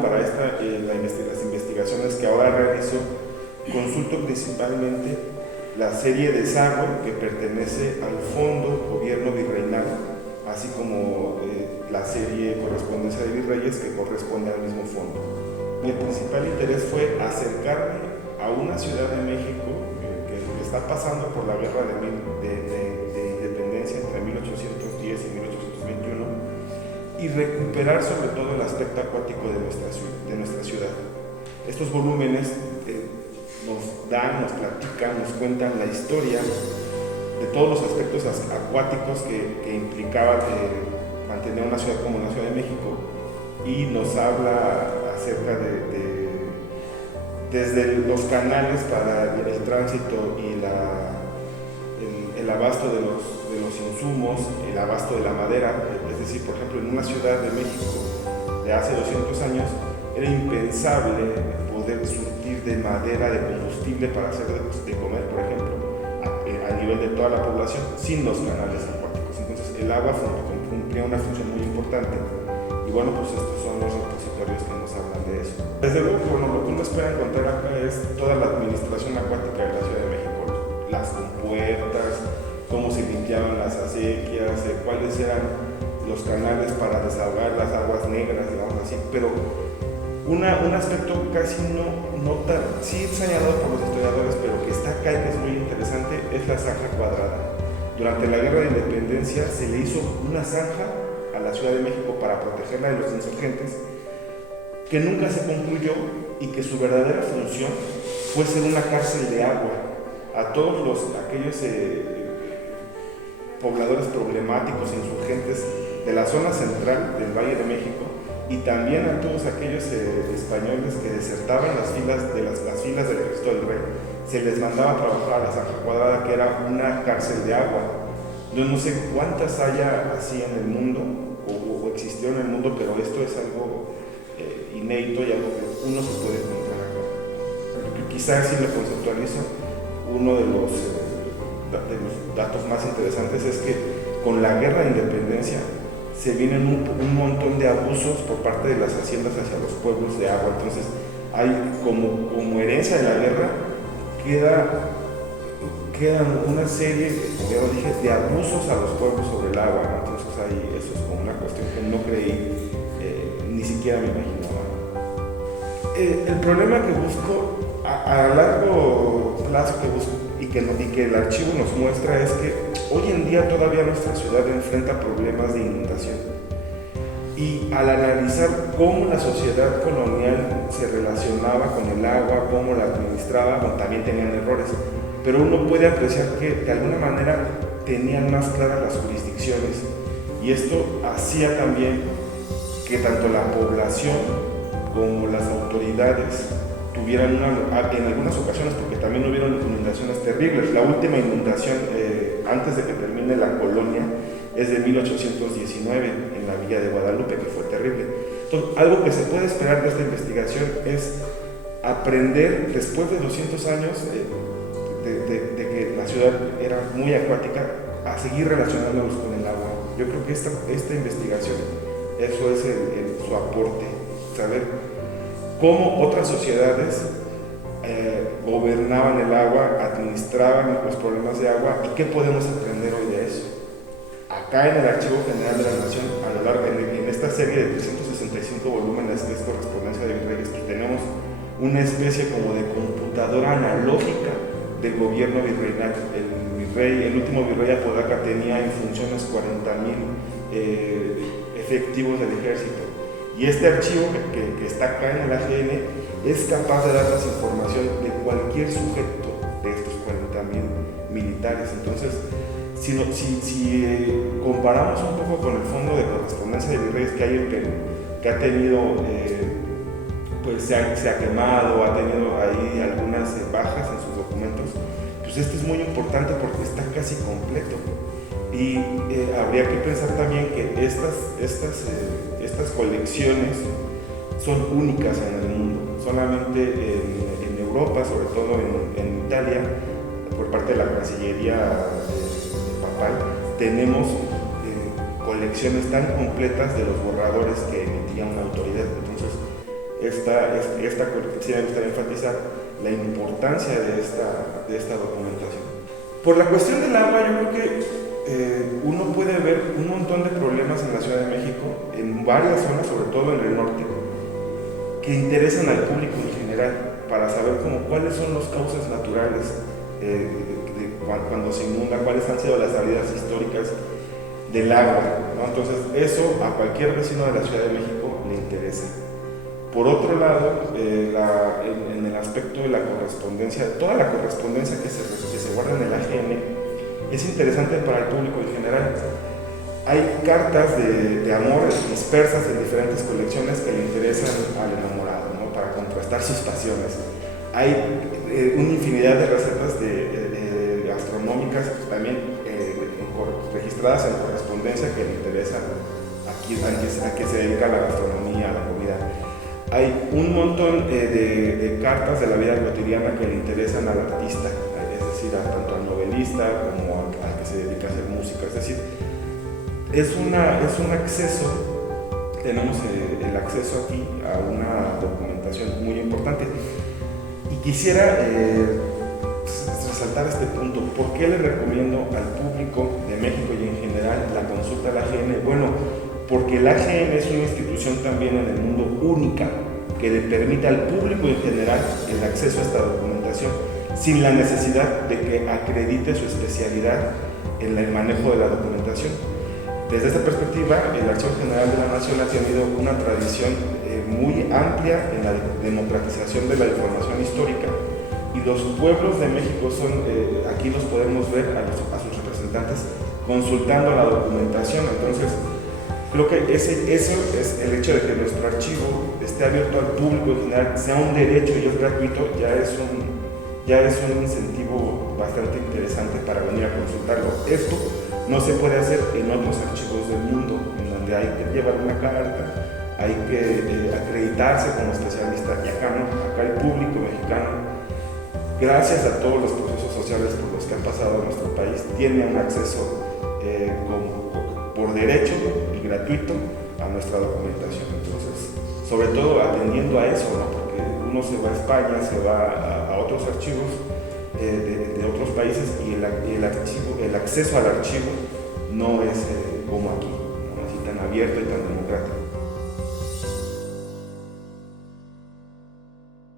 Para las investigaciones que ahora realizo, consulto principalmente la serie de desagüe que pertenece al Fondo Gobierno Virreinal, así como la serie Correspondencia de Virreyes que corresponde al mismo fondo. Mi principal interés fue acercarme a una ciudad de México que está pasando por la guerra de independencia entre 1810 y 1821 y recuperar sobre todo el aspecto acuático de nuestra ciudad. Estos volúmenes nos platican, nos cuentan la historia de todos los aspectos acuáticos que implicaba mantener una ciudad como la Ciudad de México, y nos habla acerca desde los canales para el tránsito y el abasto de los insumos, el abasto de la madera. Es decir, por ejemplo, en una Ciudad de México de hace 200 años era impensable poder surtir de madera, de combustible para hacer de comer, por ejemplo, a nivel de toda la población, sin los canales acuáticos. Entonces el agua cumplía una función muy importante, y bueno, pues estos son los repositorios que nos hablan de eso. Desde luego, bueno, lo que uno espera encontrar acá es toda la administración acuática de la Ciudad de México, las compuertas, cómo se limpiaban las acequias, cuáles eran los canales para desahogar las aguas negras, digamos así, pero un aspecto casi no tan, sí señalado por los historiadores, pero que está acá y que es muy interesante, es la zanja cuadrada. Durante la Guerra de Independencia se le hizo una zanja a la Ciudad de México para protegerla de los insurgentes, que nunca se concluyó, y que su verdadera función fue ser una cárcel de agua a todos aquellos pobladores problemáticos, insurgentes de la zona central del Valle de México, y también a todos aquellos españoles que desertaban las filas del Ejército del Rey. Se les mandaba a trabajar a la zanja cuadrada, que era una cárcel de agua. Yo no sé cuántas haya así en el mundo o existió en el mundo, pero esto es algo inédito y algo que uno se puede encontrar acá. Quizás, si lo conceptualizo, uno de los datos más interesantes es que con la Guerra de Independencia se vienen un montón de abusos por parte de las haciendas hacia los pueblos de agua. Entonces hay como herencia de la guerra quedan una serie, como ya lo dije, de abusos a los pueblos sobre el agua, ¿no? Entonces eso es como una cuestión que no creí, ni siquiera me imaginaba. El problema que busco a largo plazo y que el archivo nos muestra es que hoy en día todavía nuestra ciudad enfrenta problemas de inundación, y al analizar cómo la sociedad colonial se relacionaba con el agua, cómo la administraba, bueno, también tenían errores, pero uno puede apreciar que de alguna manera tenían más claras las jurisdicciones, y esto hacía también que tanto la población como las autoridades tuvieran en algunas ocasiones, porque también hubieron inundaciones terribles. La última inundación antes de que termine la colonia es de 1819 en la Villa de Guadalupe, que fue terrible. Entonces, algo que se puede esperar de esta investigación es aprender, después de 200 años de que la ciudad era muy acuática, a seguir relacionándolos con el agua. Yo creo que esta investigación, eso es su aporte, saber cómo otras sociedades gobernaban el agua, administraban los problemas de agua, y qué podemos aprender hoy de eso. Acá en el Archivo General de la Nación, a lo largo en esta serie de 365 volúmenes que es Correspondencia de Virreyes, pues tenemos una especie como de computadora analógica del gobierno virreinal. El último virrey Apodaca tenía en funciones 40,000 efectivos del ejército. Y este archivo que está acá en el AGN es capaz de darnos información de cualquier sujeto de estos 40,000 militares. Entonces, si comparamos un poco con el Fondo de Correspondencia de Virreyes que hay en Perú, que ha tenido, pues se ha quemado, ha tenido ahí algunas bajas en sus documentos, pues este es muy importante porque está casi completo. Y habría que pensar también que estas colecciones son únicas en el mundo. Solamente en Europa, sobre todo en Italia, por parte de la Cancillería papal, tenemos colecciones tan completas de los borradores que emitía una autoridad. Entonces, sí me gustaría enfatizar la importancia de esta documentación. Por la cuestión del agua, yo creo que uno puede ver un montón de problemas en la Ciudad de México, en varias zonas, sobre todo en el norte, que interesan al público en general, para saber cuáles son las causas naturales cuando se inunda, cuáles han sido las salidas históricas del agua, ¿no? Entonces eso a cualquier vecino de la Ciudad de México le interesa. Por otro lado, en el aspecto de la correspondencia, toda la correspondencia que se guarda en el AGN es interesante para el público en general. Hay cartas de amor dispersas en diferentes colecciones que le interesan al enamorado, ¿no? Para contrastar sus pasiones. Hay una infinidad de recetas gastronómicas también registradas en correspondencia que le interesan a que se dedica a la gastronomía, a la comida. Hay un montón de cartas de la vida cotidiana que le interesan al artista, es decir, tanto al novelista como al que se dedica a hacer música. Es decir, es un acceso, tenemos el acceso aquí a una documentación muy importante. Y quisiera resaltar este punto. ¿Por qué le recomiendo al público de México y en general la consulta al AGN? Bueno, porque el AGN es una institución también en el mundo única que le permite al público en general el acceso a esta documentación sin la necesidad de que acredite su especialidad en el manejo de la documentación. Desde esta perspectiva, el Archivo General de la Nación ha tenido una tradición muy amplia en la democratización de la información histórica, y los pueblos de México aquí los podemos ver a sus representantes consultando la documentación. Entonces, creo que eso es el hecho de que nuestro archivo esté abierto al público en general, sea un derecho y es gratuito, ya es un incentivo bastante interesante para venir a consultarlo. Esto no se puede hacer en otros archivos del mundo, en donde hay que llevar una carta, hay que acreditarse como especialista, y acá no, acá el público mexicano, gracias a todos los procesos sociales por los que han pasado en nuestro país, tiene un acceso por derecho y gratuito a nuestra documentación. Entonces, sobre todo atendiendo a eso, ¿no? Porque uno se va a España, se va a otros archivos de otros países, y el acceso al archivo no es como aquí, ¿no? Así tan abierto y tan democrático.